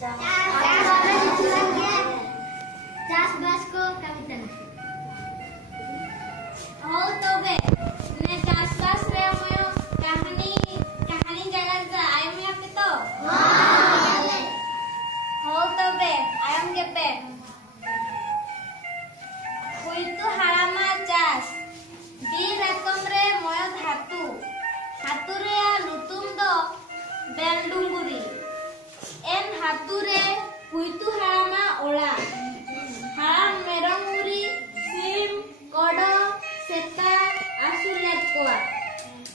चाषबास को कविता हो तबे ने चाषबास रे मयो कहानी जगह से आयम या पे तो हो तबे आयम के पे कोई तो हारामा चाष बी रकम रे मयो हातु रे लुतुम दो बेलडुंगुरी एन हातु रे हुईतु हारामा ओला हाराम मेरंगुरी सिम कोडो सेता आसुलेट कोआ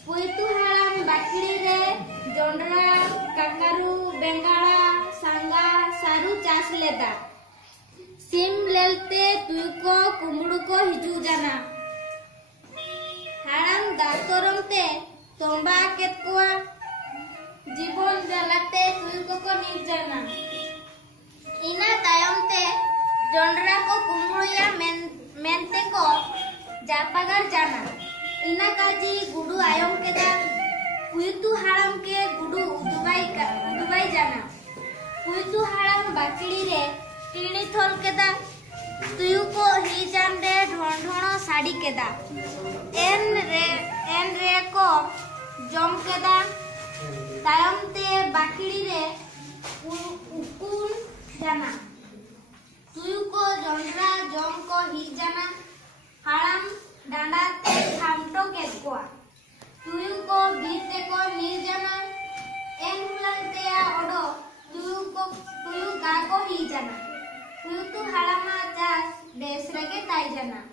हुईतु हाराम बाकड़ी रे जोंडरा काकारू बेंगाड़ा सांगा सारू चास लेदा सिम लेलते तुईको कुमड़ू को हिजू जाना हाराम दातरम ते तोंबा केत कोआ जीवन जलाते तुईको को नीर जाना इना तायम ते जोंडरा को कुमड़ुया मेनते को जापागर जाना इना काजी गुडू आयम केदा हुईतु हाराम के गुडू दुबाई जाना हुईतु हाराम बाकड़ी रे टीनी थोल केदा तुयु को ही जान रे ढोंढोणो साड़ी केदा एन रे को जम केदा तायम ते बाकड़ी रे उकुन जाना तुयु को जोंडरा जम को ही जाना हाराम डांडा ते खामटो के कोआ तुयु को बीते को नी जाना एन हुलन ते ओडो तुयु गा को ही जाना तुयु तु हारामा चास बेस रगे ताई जाना।